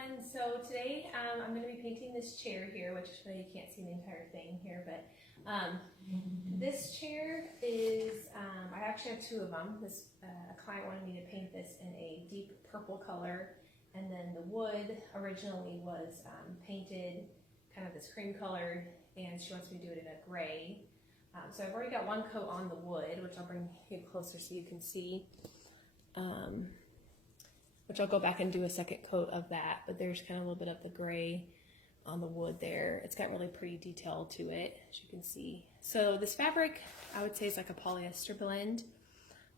everyone. So today I'm going to be painting this chair here, which you can't see the entire thing here, but this chair is, I actually have two of them. A client wanted me to paint this in a deep purple color, and then the wood originally was painted kind of this cream colored, and she wants me to do it in a gray. So I've already got one coat on the wood, which I'll bring you closer so you can see. Which I'll go back and do a second coat of that, but there's kind of a little bit of the gray on the wood there. It's got really pretty detail to it, as you can see. So this fabric, I would say, is like a polyester blend.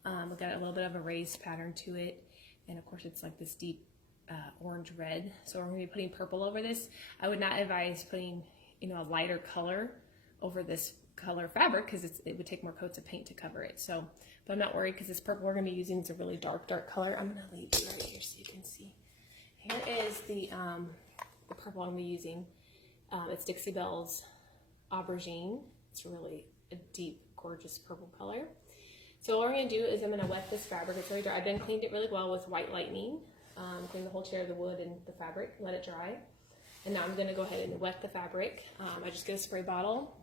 We've got a little bit of a raised pattern to it, and of course it's like this deep orange red. So we're going to be putting purple over this. I would not advise putting, a lighter color over this color fabric because it would take more coats of paint to cover it. So, but I'm not worried because this purple we're going to be using is a really dark color. I'm going to leave it right here so you can see. Here is the purple I'm going to be using. It's Dixie Belle's aubergine. It's really a deep, gorgeous purple color. So what we're going to do is I'm going to wet this fabric. It's really dry. I've been cleaned it really well with white lightning. Clean the whole chair, the wood and the fabric, let it dry. And now I'm going to go ahead and wet the fabric. I just get a spray bottle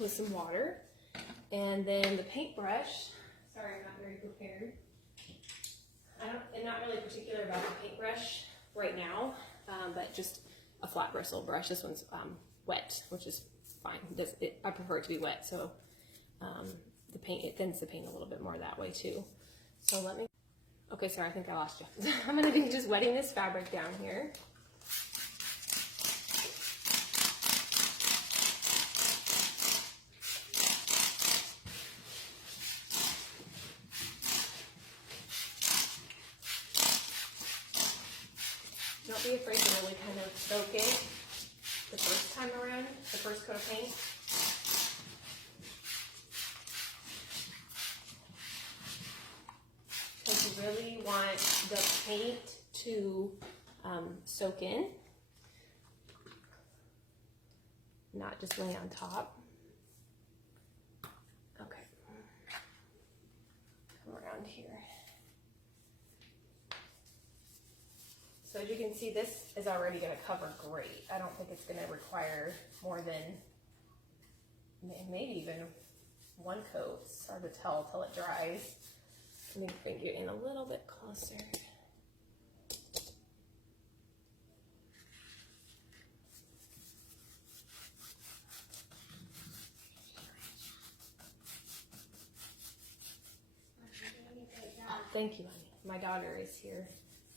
with some water, and then the paintbrush. Sorry, I'm not very prepared. I'm not really particular about the paintbrush right now, but just a flat bristle brush. This one's wet, which is fine. I prefer it to be wet, so it thins the paint a little bit more that way too. So let me. Okay, sorry, I think I lost you. I'm going to be just wetting this fabric down here. Don't be afraid to really kind of soak it the first time around, the first coat of paint. Because you really want the paint to soak in, not just lay on top. Okay, come around here. So as you can see, this is already going to cover great. I don't think it's going to require more than maybe even one coat. It's hard to tell until it dries. Let me bring you in a little bit closer. Thank you, honey. My daughter is here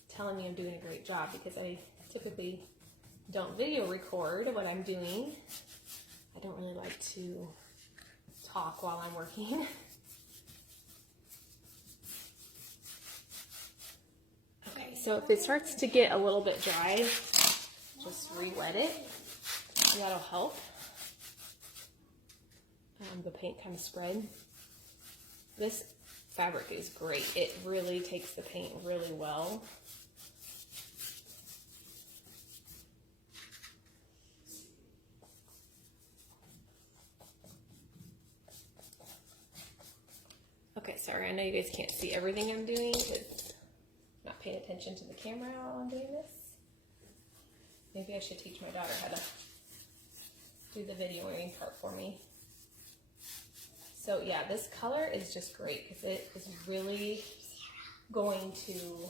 telling me I'm doing a great job because I typically don't video record what I'm doing. I don't really like to talk while I'm working. Okay, so if it starts to get a little bit dry, just re-wet it. That'll help the paint kind of spread. This fabric is great. It really takes the paint really well. Okay, sorry, I know you guys can't see everything I'm doing because I'm not paying attention to the camera while I'm doing this. Maybe I should teach my daughter how to do the videoing part for me. So yeah, this color is just great because it is really going to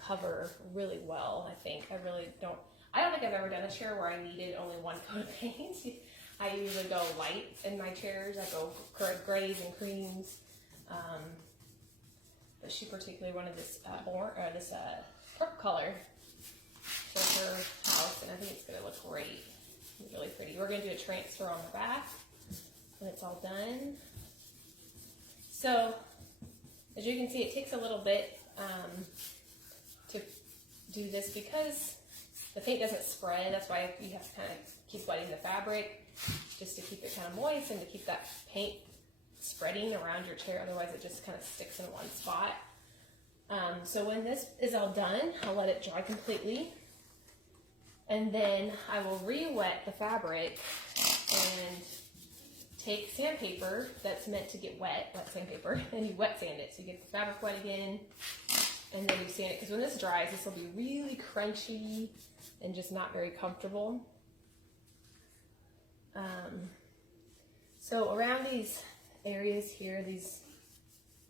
cover really well, I think. I don't think I've ever done a chair where I needed only one coat of paint. I usually go light in my chairs. I go grays and creams. But she particularly wanted this purple color for her house, and I think it's going to look great. It's really pretty. We're going to do a transfer on the back when it's all done. So, as you can see, it takes a little bit to do this because the paint doesn't spread. That's why you have to kind of keep wetting the fabric just to keep it kind of moist and to keep that paint spreading around your chair. Otherwise, it just kind of sticks in one spot. So when this is all done, I'll let it dry completely. And then I will re-wet the fabric and take sandpaper that's meant to get wet sandpaper, and you wet sand it. So you get the fabric wet again, and then you sand it, because when this dries, this will be really crunchy and just not very comfortable. So around these areas here, these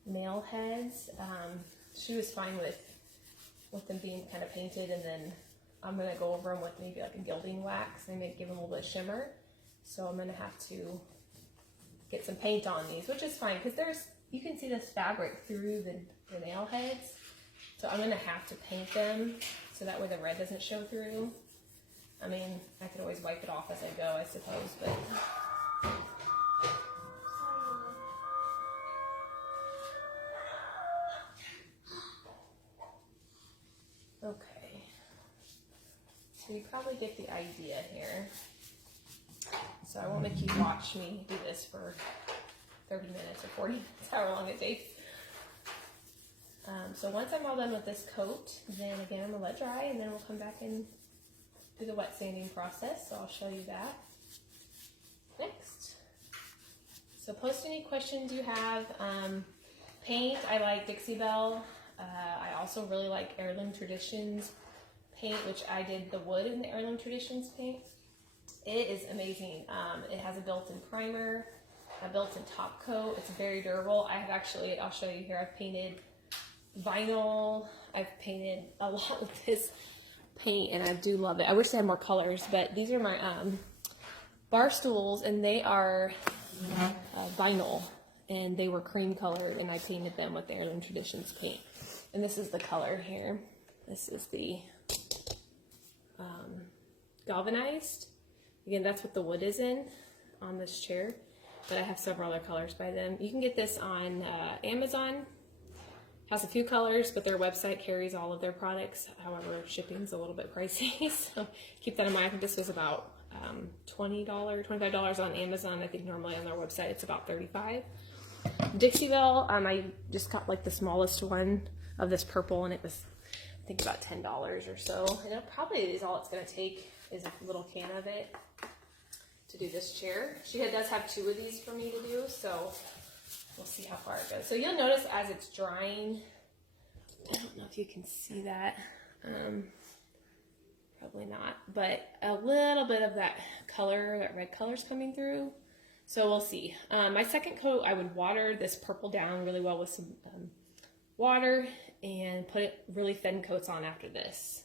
nail heads, she was fine with them being kind of painted, and then I'm going to go over them with maybe like a gilding wax and maybe give them a little bit of shimmer. So I'm going to have to get some paint on these, which is fine because you can see this fabric through the nail heads. So I'm going to have to paint them so that way the red doesn't show through. I mean, I could always wipe it off as I go, I suppose, but... Okay. So you probably get the idea here. So I won't make you watch me do this for 30 minutes or 40 minutes, however long it takes. So once I'm all done with this coat, then again I'm going to let dry, and then we'll come back and do the wet sanding process. So I'll show you that next. So post any questions you have. Paint, I like Dixie Belle. I also really like Heirloom Traditions paint, which I did the wood in the Heirloom Traditions paint. It is amazing. It has a built-in primer, a built-in top coat. It's very durable. I have actually, I'll show you here, I've painted vinyl. I've painted a lot with this paint, and I do love it. I wish I had more colors, but these are my bar stools, and they are vinyl, and they were cream colored, and I painted them with the Heirloom Traditions paint. And this is the color here. This is the galvanized. Again, that's what the wood is in on this chair, but I have several other colors by them. You can get this on Amazon. Has a few colors, but their website carries all of their products. However, shipping's a little bit pricey, so keep that in mind. I think this was about $20, $25 on Amazon. I think normally on their website it's about $35. Dixie Belle, I just got like the smallest one of this purple, and it was I think about $10 or so. And it probably is all it's going to take is a little can of it to do this chair. She does have 2 of these for me to do, so we'll see how far it goes. So you'll notice as it's drying, I don't know if you can see that, probably not, but a little bit of that color, that red color is coming through. So we'll see. My second coat, I would water this purple down really well with some water and put really thin coats on after this.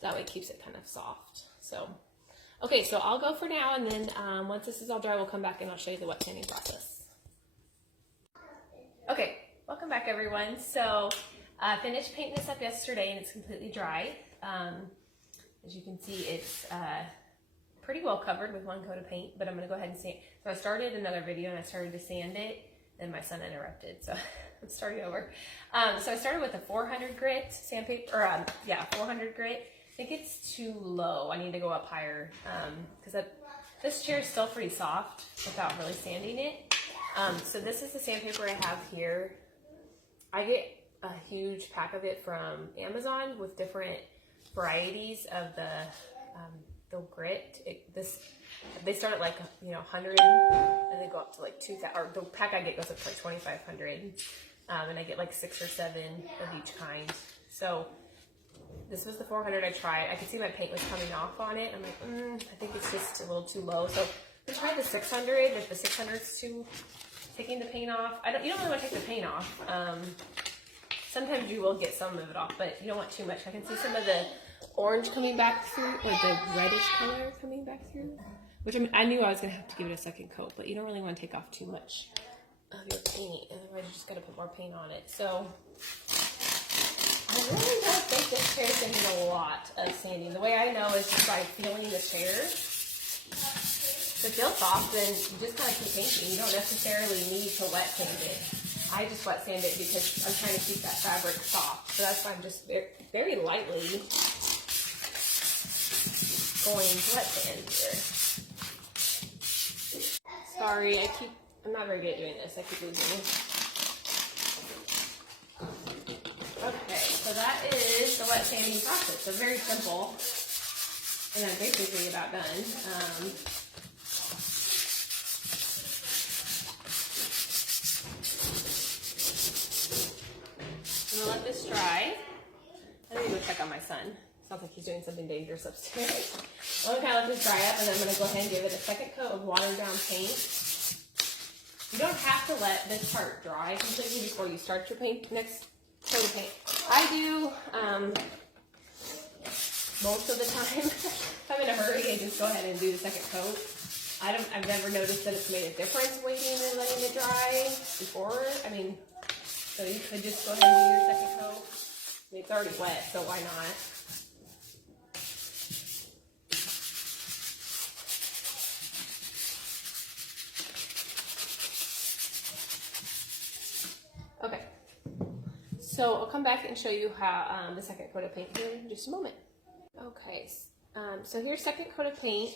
That way it keeps it kind of soft. So, okay, so I'll go for now, and then once this is all dry, we'll come back and I'll show you the wet sanding process. Okay, welcome back everyone. So I finished painting this up yesterday, and it's completely dry. As you can see, it's pretty well covered with 1 coat of paint, but I'm going to go ahead and sand. So I started another video and I started to sand it, and my son interrupted, so I'm starting over. So I started with a 400 grit sandpaper, or 400 grit. I think it's too low. I need to go up higher because this chair is still pretty soft without really sanding it. So this is the sandpaper I have here. I get a huge pack of it from Amazon with different varieties of the grit. They start at like 100, and they go up to like 2,000. Or the pack I get goes up to like 2,500, and I get like 6 or 7 of each kind. So this was the 400 I tried. I could see my paint was coming off on it. I'm like, I think it's just a little too low. So I tried the 600. If the 600 is too taking the paint off, you don't really want to take the paint off. Sometimes you will get some of it off, but you don't want too much. I can see some of the orange coming back through, or the reddish color coming back through, which I knew I was going to have to give it a second coat, but you don't really want to take off too much of your paint, otherwise you just got to put more paint on it. So I really don't think this chair is going to need a lot of sanding. The way I know is just by feeling the chair. If it feels soft, then you just kind of keep painting. You don't necessarily need to wet sand it. I just wet sand it because I'm trying to keep that fabric soft. So that's why I'm just very lightly going to wet sand here. Sorry, I'm not very good at doing this. I keep losing it. Okay, so that is the wet sanding process. So very simple, and I'm basically about done. I'm let this dry. I need to go check on my son. Sounds like he's doing something dangerous upstairs. I'm gonna kind of let this dry up, and then I'm gonna go ahead and give it a second coat of watered down paint. You don't have to let this part dry completely before you start your next coat of paint. I do most of the time. If I'm in a hurry, I just go ahead and do the second coat. I've never noticed that it's made a difference waiting and letting it dry before. I mean, so you could just go ahead and do your second coat. I mean, it's already wet, so why not? Okay, so I'll come back and show you how the second coat of paint here in just a moment. Okay, so here's second coat of paint.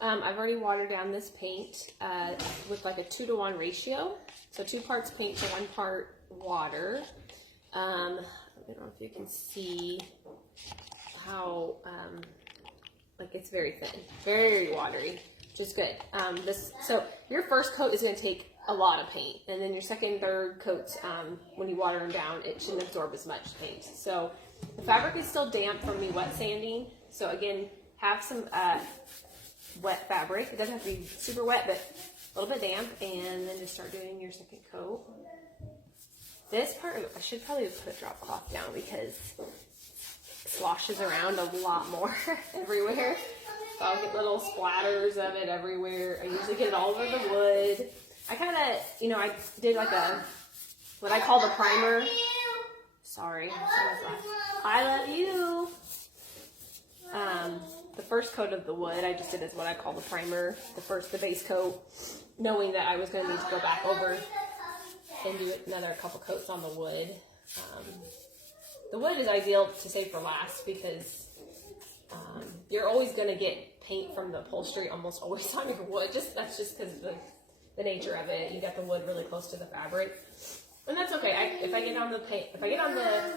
I've already watered down this paint with like a 2-to-1 ratio. So 2 parts paint to 1 part water. I don't know if you can see how, like it's very thin, very watery, which is good. So your first coat is going to take a lot of paint, and then your second, third coats, when you water them down, it shouldn't absorb as much paint. So the fabric is still damp from me wet sanding. So again, have some wet fabric. It doesn't have to be super wet, but a little bit damp, and then just start doing your second coat. This part, I should probably put a drop cloth down because it sloshes around a lot more everywhere. So I'll get little splatters of it everywhere. I usually get it all over the wood. I kind of, you know, I did like what I call the primer. Sorry, I love you. The first coat of the wood, I just did as what I call the primer, the base coat, knowing that I was going to need to go back over and do another couple coats on the wood. The wood is ideal to save for last because you're always going to get paint from the upholstery almost always on your wood. That's just because of the nature of it. You got the wood really close to the fabric, and that's okay. If I get on the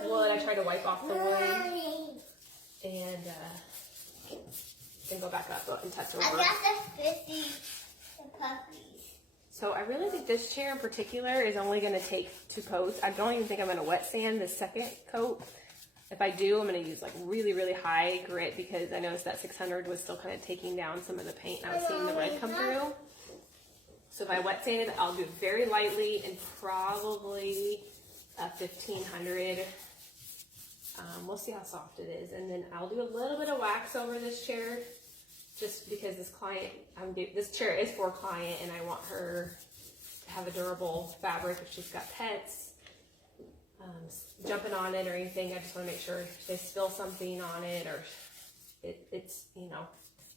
wood, I try to wipe off the wood and then go back up and touch over. I got the 50 puppies. So I really think this chair in particular is only going to take 2 coats. I don't even think I'm going to wet sand the second coat. If I do, I'm going to use like really, really high grit because I noticed that 600 was still kind of taking down some of the paint and I was seeing the red come through. So if I wet sand it, I'll do it very lightly and probably 1500. We'll see how soft it is. And then I'll do a little bit of wax over this chair just because this chair is for a client and I want her to have a durable fabric if she's got pets jumping on it or anything. I just want to make sure if they spill something on it or it's, you know,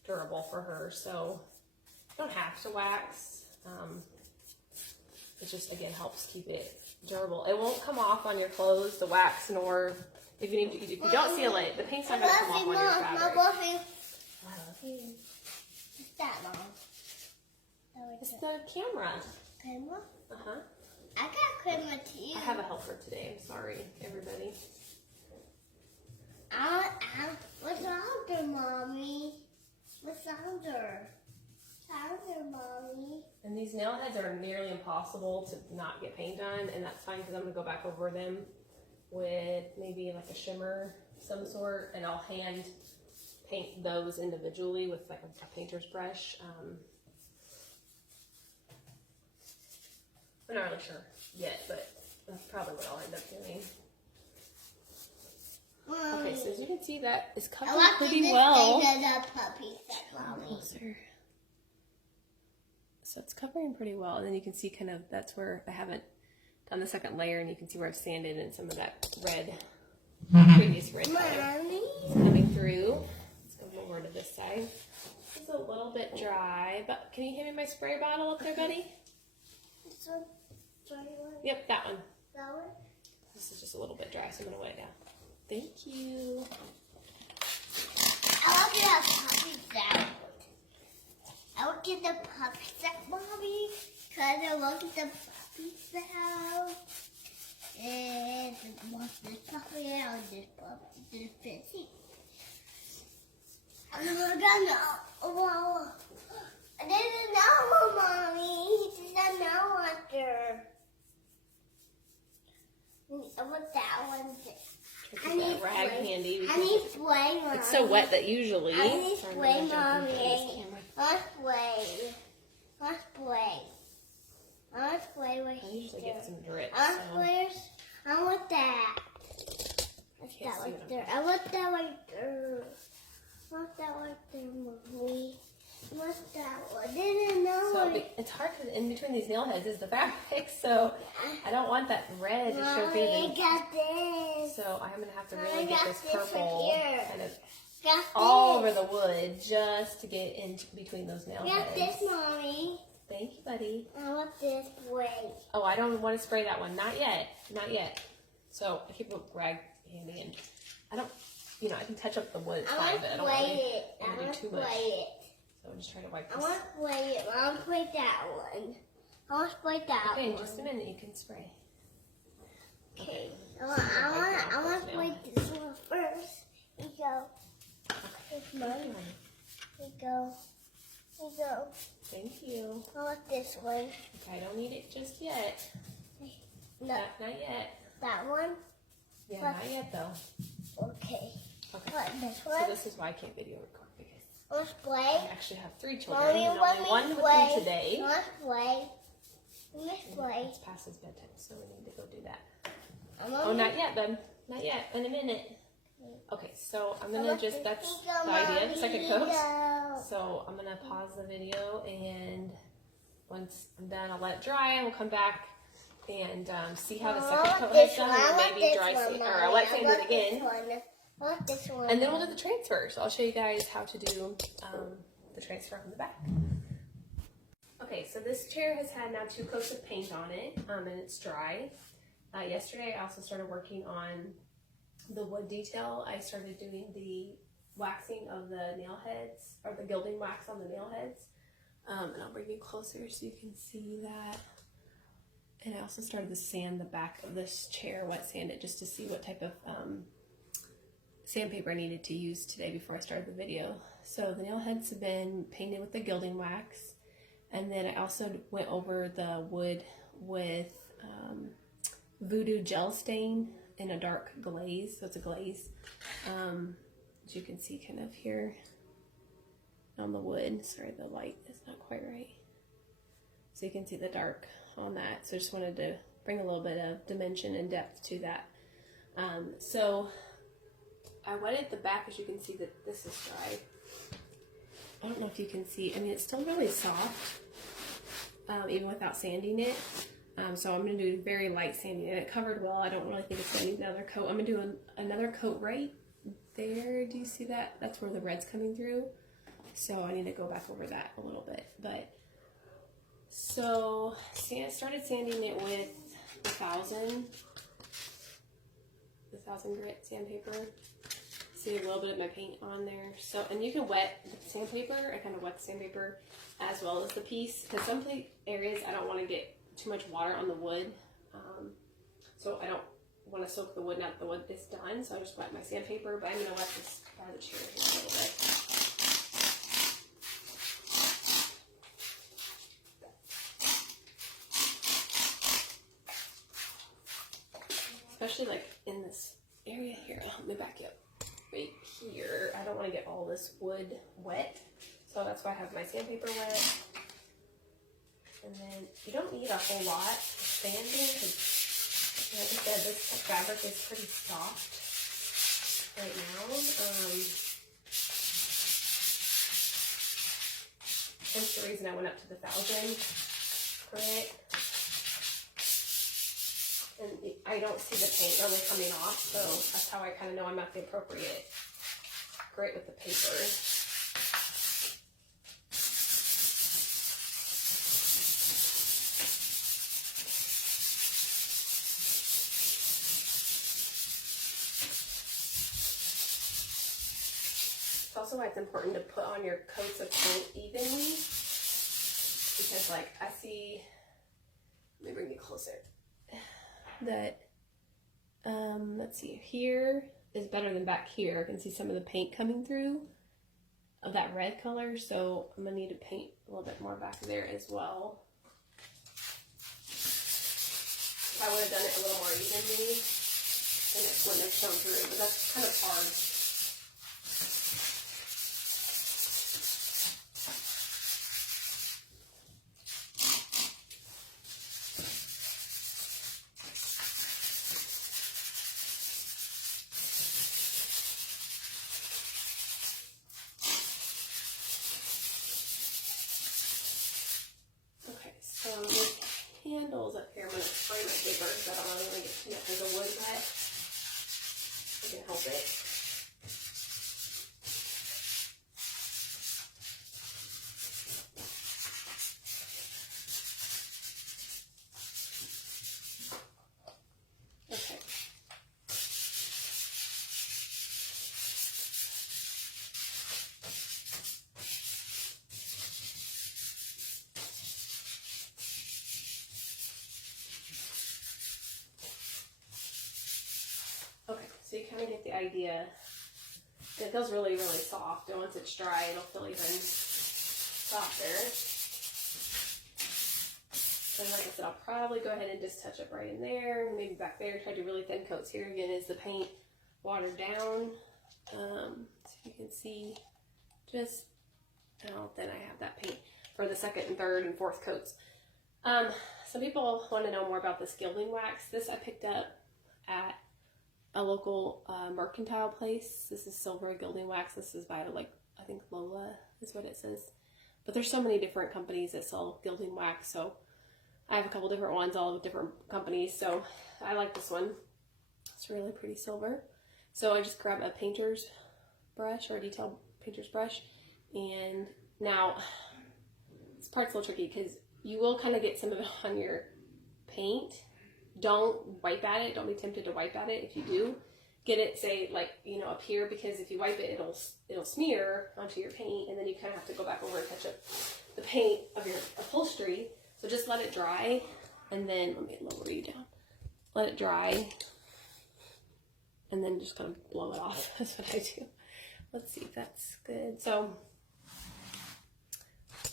durable for her. So you don't have to wax. It just, again, helps keep it durable. It won't come off on your clothes, the wax, nor if you don't seal it, the paint's not going to come off on your fabric. I love you. What's that, Mom? It's the camera. Camera? Uh-huh. I got camera too. I have a helper today. I'm sorry, everybody. What's under, Mommy? What's under? Mommy. And these nail heads are nearly impossible to not get paint on, and that's fine because I'm going to go back over them with maybe like a shimmer of some sort, and I'll hand paint those individually with like a painter's brush. I'm not really sure yet, but that's probably what I'll end up doing. Okay, so as you can see, that is covered pretty well. Closer. So it's covering pretty well, and then you can see kind of that's where I haven't done the second layer, and you can see where I've sanded and some of that red, previous red color is coming through. Let's go over to this side. It's a little bit dry, but can you hand me my spray bottle up there, buddy? This one? Yep, that one. That one? This is just a little bit dry, so I'm going to wet it down. Thank you. I want to have puppies out. I will get the puppies out, Mommy, because I want to get the puppies out. And I want this puppy out, this puppy, this peasy. And we're gonna, wow. This is another one, Mommy. This is another water. I want that one. I need rag handy. I need spray, Mommy. It's so wet that usually. I need Sorry, spray, I'm gonna jump into this Mommy. camera. I want spray. I want spray. I want spray right I usually here. get some drips. I want So. squares. I want that. That's Can't that see right what there. I want that right there. I want that right there, Mommy. I want that one. Didn't know So it. it's hard because in between these nail heads is the fabric, so I don't want that red to show through. Mommy, I got this. So I'm gonna have to Mommy, really get got this this right purple here. kind of Got all this. over the wood just to get in between those nail Got heads. this, Mommy. Thank you, buddy. I want this way. Oh, I don't want to spray that one. Not yet. Not yet. So I keep a rag handy, and I don't, I can touch up the wood. It's I fine, want but I to don't play really it. I want to want do to too much. play it. So I'm just trying to wipe I this. want to play it. I want to play that one. I want to play that Okay, one. in just a minute you can spray. Okay. I want to play this one first. Here you go. Here's mine. Here you go. Here you go. Thank you. I want this one. Okay, I don't need it just yet. No, Not yet. that one. Yeah, not yet though. Okay. Okay. What, this So one? this is why I can't video record because I want to play. I actually have 3 children Mommy, and let only me one with play. me today. I want to play. Let me play. It's past his bedtime, so we need to go do that. I want Oh, to- not yet, bud. Not yet. In a minute. Okay, so I'm I gonna want just, to- that's Here you the go, idea, the Mommy. second Here you coat. go. So I'm gonna pause the video, and once I'm done, I'll let it dry, and we'll come back and see how the I second want coat this has done, one. I and want maybe this dry one, sand, or Mommy. I'll wet I sand want it this again. one. I want this one. And then we'll do the transfer. So I'll show you guys how to do the transfer from the back. Okay, so this chair has had now 2 coats of paint on it, and it's dry. Yesterday I also started working on the wood detail. I started doing the waxing of the nail heads, or the gilding wax on the nail heads. And I'll bring you closer so you can see that. And I also started to sand the back of this chair, wet sand it, just to see what type of sandpaper I needed to use today before I started the video. So the nail heads have been painted with the gilding wax, and then I also went over the wood with Voodoo gel stain in a dark glaze, so it's a glaze, as you can see kind of here on the wood. Sorry, the light is not quite right. So you can see the dark on that. So I just wanted to bring a little bit of dimension and depth to that. So I wetted the back, as you can see that this is dry. I don't know if you can see, I mean, it's still really soft, even without sanding it. So I'm going to do very light sanding, and it covered well. I don't really think it's going to need another coat. I'm going to do another coat right there. Do you see that? That's where the red's coming through. So I need to go back over that a little bit. But so started sanding it with the 1000 grit sandpaper. See a little bit of my paint on there. So, and you can wet the sandpaper. I kind of wet the sandpaper as well as the piece, because some areas I don't want to get too much water on the wood. So I don't want to soak the wood now that the wood is done. So I just wet my sandpaper, but I'm going to wet this part of the chair here a little bit. Especially like in this area here. Let me back you up. Right here, I don't want to get all this wood wet, so that's why I have my sandpaper wet. And then you don't need a whole lot of sanding, because like I said, this fabric is pretty soft right now. That's the reason I went up to the 1000 grit. And I don't see the paint really coming off, so that's how I kind of know I'm at the appropriate grit with the paper. It's also why it's important to put on your coats of paint evenly, because like I see, let me bring you closer. That let's see, here is better than back here. I can see some of the paint coming through of that red color, so I'm gonna need to paint a little bit more back there as well. If I would have done it a little more evenly, then it wouldn't have shown through, but that's kind of hard. So the handles up here, I'm going to spray my paper because I don't really want to get too much of the wood wet. I can help it. Okay. Okay, so you kind of get the idea. It feels really, really soft, and once it's dry, it'll feel even softer. So like I said, I'll probably go ahead and just touch up right in there, maybe back there. Try to do really thin coats here. Again, is the paint watered down? So you can see just how thin I have that paint for the second and third and fourth coats. Some people want to know more about this gilding wax. This I picked up at a local mercantile place. This is silver gilding wax. This is by, like, I think Lola is what it says. But there's so many different companies that sell gilding wax, so I have a couple different ones, all with different companies. So I like this one. It's really pretty silver. So I just grab a painter's brush or a detail painter's brush, and now this part's a little tricky because you will kind of get some of it on your paint. Don't wipe at it. Don't be tempted to wipe at it. If you do, get it, say, like, you know, up here, because if you wipe it, it'll smear onto your paint, and then you kind of have to go back over and touch up the paint of your upholstery. So just let it dry, and then let me lower you down. Let it dry, and then just kind of blow it off. That's what I do. Let's see if that's good. So,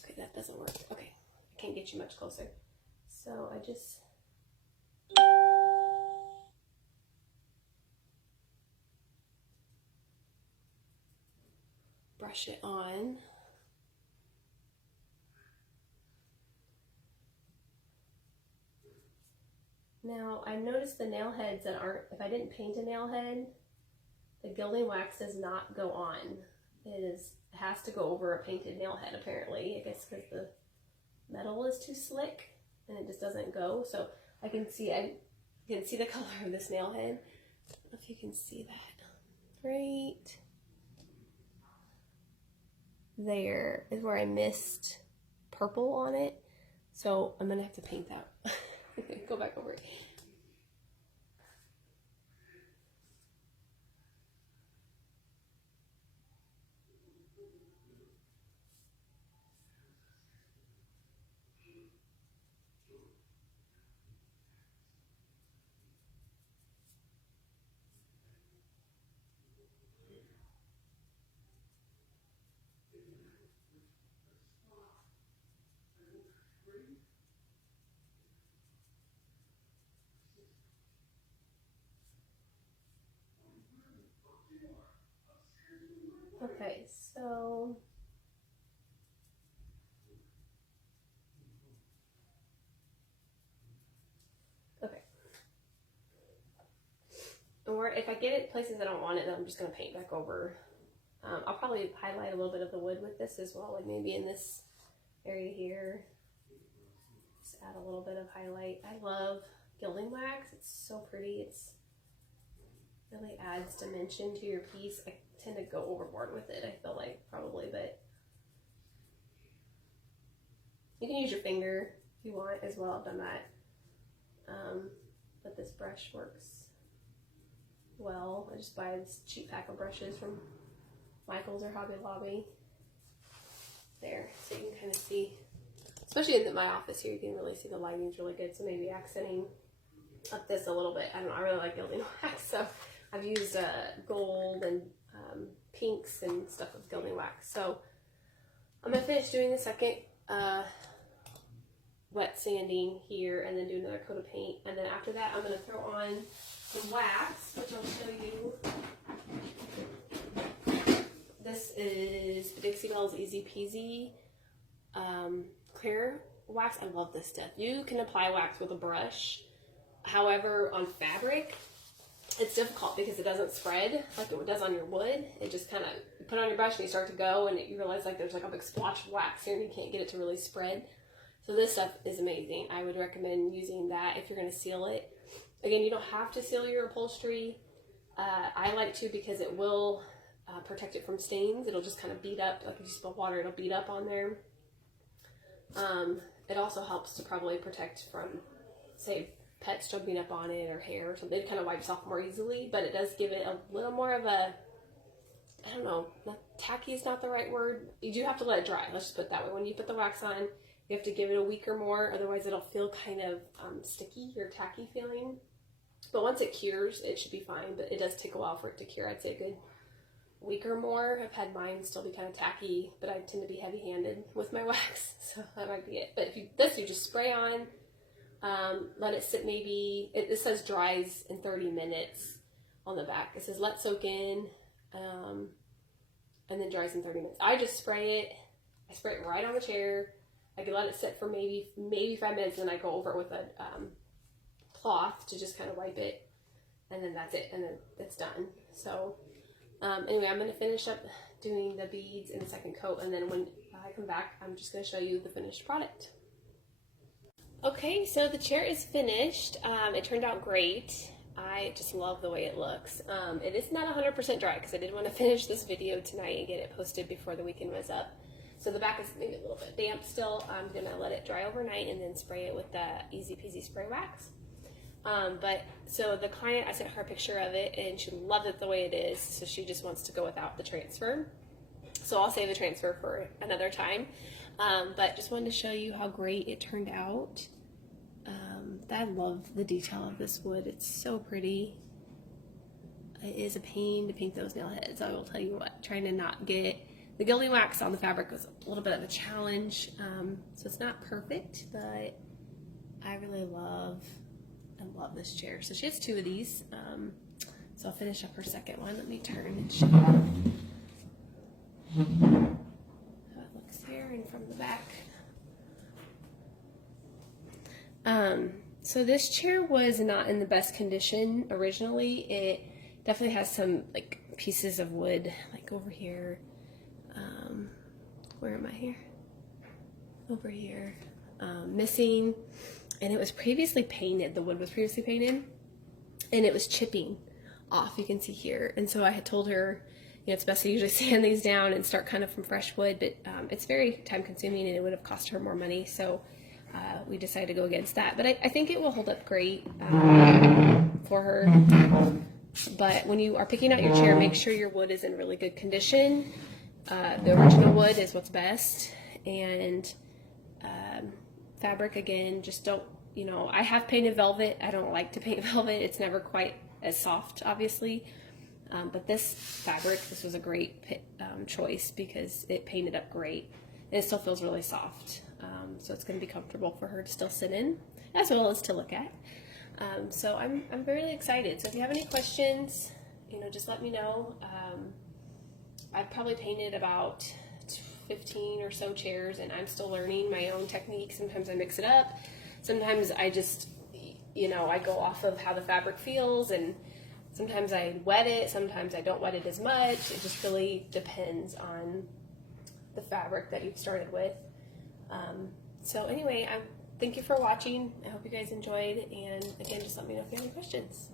okay, that doesn't work. Okay, I can't get you much closer. So I just brush it on. Now, I noticed the nail heads that aren't, if I didn't paint a nail head, the gilding wax does not go on. It has to go over a painted nail head, apparently. I guess because the metal is too slick and it just doesn't go. So I can see the color of this nail head. I don't know if you can see that. Right there is where I missed purple on it. So I'm gonna have to paint that. Go back over it. Okay, so okay. Or if I get it places I don't want it, then I'm just gonna paint back over. I'll probably highlight a little bit of the wood with this as well, like maybe in this area here. Just add a little bit of highlight. I love gilding wax. It's so pretty. It's really adds dimension to your piece. I tend to go overboard with it, I feel like, probably, but you can use your finger if you want as well. I've done that. But this brush works well. I just buy this cheap pack of brushes from Michael's or Hobby Lobby. There, so you can kind of see, especially in my office here, you can really see the lighting's really good. So maybe accenting up this a little bit. I don't know, I really like gilding wax, so I've used gold and pinks and stuff with gilding wax. So I'm gonna finish doing the second wet sanding here and then do another coat of paint. And then after that, I'm going to throw on some wax, which I'll show you. This is Dixie Belle's Easy Peasy clear wax. I love this stuff. You can apply wax with a brush. However, on fabric, it's difficult because it doesn't spread like it does on your wood. It just kind of, you put it on your brush and you start to go and you realize like there's like a big splotch of wax here and you can't get it to really spread. So this stuff is amazing. I would recommend using that if you're going to seal it. Again, you don't have to seal your upholstery. I like to because it will protect it from stains. It'll just kind of bead up, like if you spill water, it'll bead up on there. It also helps to probably protect from, say, pets jumping up on it or hair or something. It kind of wipes off more easily, but it does give it a little more of a, I don't know, tacky is not the right word. You do have to let it dry. Let's just put it that way. When you put the wax on, you have to give it a week or more, otherwise it'll feel kind of sticky or tacky feeling. But once it cures, it should be fine, but it does take a while for it to cure. I'd say a good week or more. I've had mine still be kind of tacky, but I tend to be heavy-handed with my wax, so that might be it. But if you, you just spray on, let it sit maybe, it says dries in 30 minutes on the back. It says let soak in, and then dries in 30 minutes. I just spray it. I spray it right on the chair. I can let it sit for maybe 5 minutes, and then I go over it with a cloth to just kind of wipe it, and then that's it, and then it's done. So anyway, I'm going to finish up doing the beads in the second coat, and then when I come back, I'm just going to show you the finished product. Okay, so the chair is finished. It turned out great. I just love the way it looks. It is not 100% dry because I did want to finish this video tonight and get it posted before the weekend was up. So the back is maybe a little bit damp still. I'm going to let it dry overnight and then spray it with the Easy Peasy spray wax. So the client, I sent her a picture of it and she loved it the way it is, so she just wants to go without the transfer. So I'll save the transfer for another time. But just wanted to show you how great it turned out. I love the detail of this wood. It's so pretty. It is a pain to paint those nail heads. I will tell you what, trying to not get the gilding wax on the fabric was a little bit of a challenge. So it's not perfect, but I really love this chair. So she has 2 of these. So I'll finish up her second one. Let me turn and show you how it looks here and from the back. So this chair was not in the best condition originally. It definitely has some like pieces of wood like over here. Where am I here? Over here. Missing. And it was previously painted. The wood was previously painted and it was chipping off. You can see here. And so I had told her, you know, it's best to usually sand these down and start kind of from fresh wood, but it's very time consuming and it would have cost her more money. So we decided to go against that. But I think it will hold up great for her. But when you are picking out your chair, make sure your wood is in really good condition. The original wood is what's best. And fabric, again, just don't, you know, I have painted velvet. I don't like to paint velvet. It's never quite as soft, obviously. But this fabric, this was a great choice because it painted up great. And it still feels really soft. So it's going to be comfortable for her to still sit in as well as to look at. So I'm very excited. So if you have any questions, you know, just let me know. I've probably painted about 15 or so chairs and I'm still learning my own technique. Sometimes I mix it up. Sometimes I just, you know, I go off of how the fabric feels, and sometimes I wet it, sometimes I don't wet it as much. It just really depends on the fabric that you've started with. So anyway, thank you for watching. I hope you guys enjoyed, and again, just let me know if you have any questions.